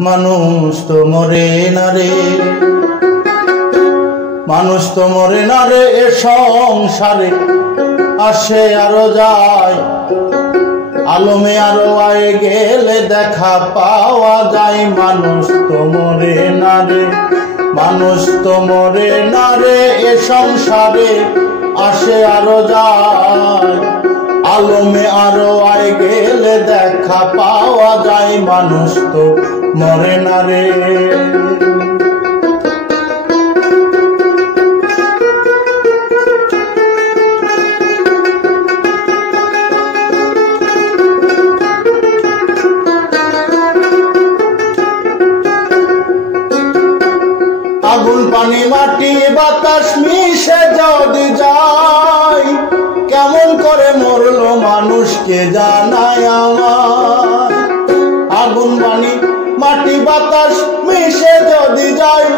মানুষ তো মরে না রে, মানুষ তো মরে না রে, এ সংসারে আসে আরো যায়, আলমে আরো আয় গেলে দেখা পাওয়া যায়। মানুষ তো মরে না রে, মানুষ তো মরে না রে, এ সংসারে আসে আরো যায়, আলমে আরো আয় গেলে দেখা পাওয়া যায়। মানুষ তো মরে না রে। আগুন পানি মাটি বাতাস মিশে যদি যায়, কেমন করে মরলো মানুষকে জানায় আমার। আগুন পানি মাটি বাতাস মিশে যদি যায়,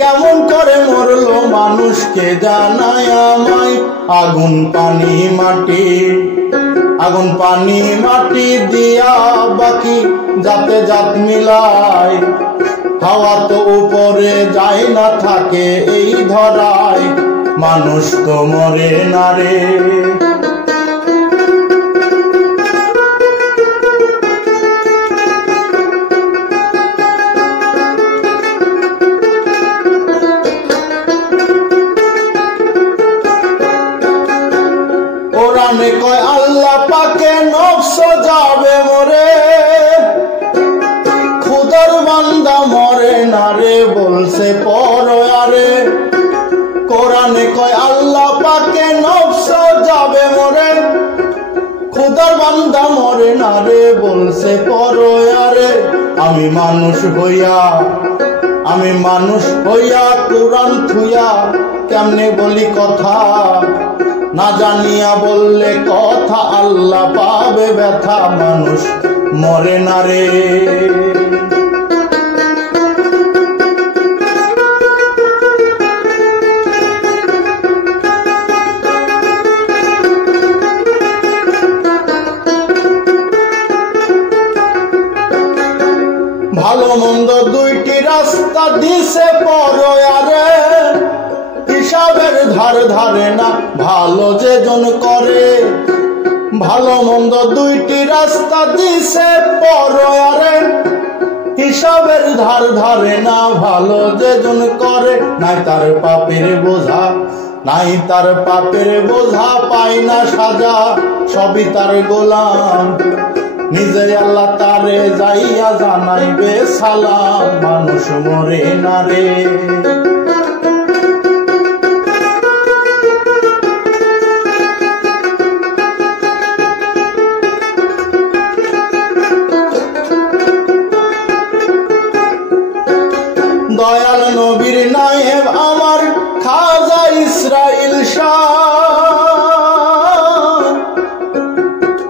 কেমন করে মরলো মানুষকে জানায় আমায়। আগুন পানি মাটি, আগুন পানি মাটি দিয়া বাকি যাতে জাত মিলায়, হাওয়া তো উপরে যায় না থাকে এই ধরায়। মানুষ তো মরে না রে, কোরআনে কয় আল্লাহ পাকে নফস যাবে মরে, খুদার বান্দা মরে না রে বলছে পরয়ারে। কোরআনে কয় আল্লাহ পাকে নফস যাবে মরে, খুদার বান্দা মরে না রে বলছে পরয়ারে। আমি মানুষ হইয়া, আমি মানুষ হইয়া কোরআন থুইয়া কেমনে বলি কথা, না জানিয়া বললে কথা আল্লাহ পাবে ব্যথা। মানুষ মরে না রে, ভালো মন্দ দুইটি রাস্তা দিছে পরয়ারে, হিসাবের ধার ধারে না ভালো যে জন করে। ভালো মন্দ দুইটি রাস্তা দিছে পরয়ারে, হিসাবের ধার ধারে না ভালো যে জন করে। নাই তার পাপের বোঝা, নাই তার পাপের বোঝা, পায় না সাজা সবই তার গোলাম, নিজে আল্লাহ তারে যাইয়া জানাইবে সালাম। মানুষ মরে না রে, দয়াল নবীর নায়েব আমার খাজা ইসরাইল শাহ,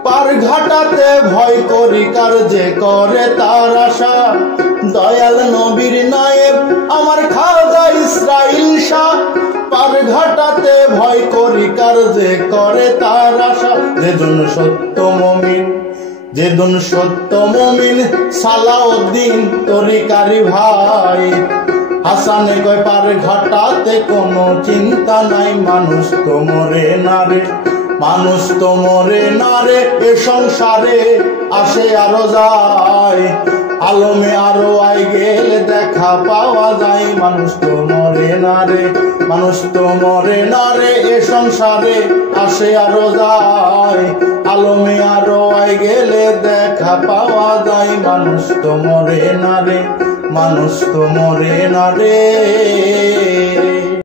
পার ঘাটাতে ভয় করি কার যে করে তার আশা। দয়াল নবীর নায়েব আমার খাজা ইসরাইল শাহ, পার ঘাটাতে ভয় করি কার যে করে তার আশা। যেজন সত্য মুমিন, যেজন সত্য মুমিন সালাউদ্দিন তরিকারি ভাই, হাসানে কয় পার ঘাটাতে কোনো চিন্তা নাই। মানুষ তো মরে না রে, মানুষ তো মরে না রে, এ সংসারে আসে আরো যায়, আলমে আরো আই গেলে দেখা পাওয়া যায়। মানুষ তো মরে না রে, মানুষ তো মরে না রে, এ সংসারে আসে আরো যায়, আলমে আরো আই গেলে দেখা পাওয়া যায়। মানুষ তো মরে না রে, মানুষ তো মরে না রে।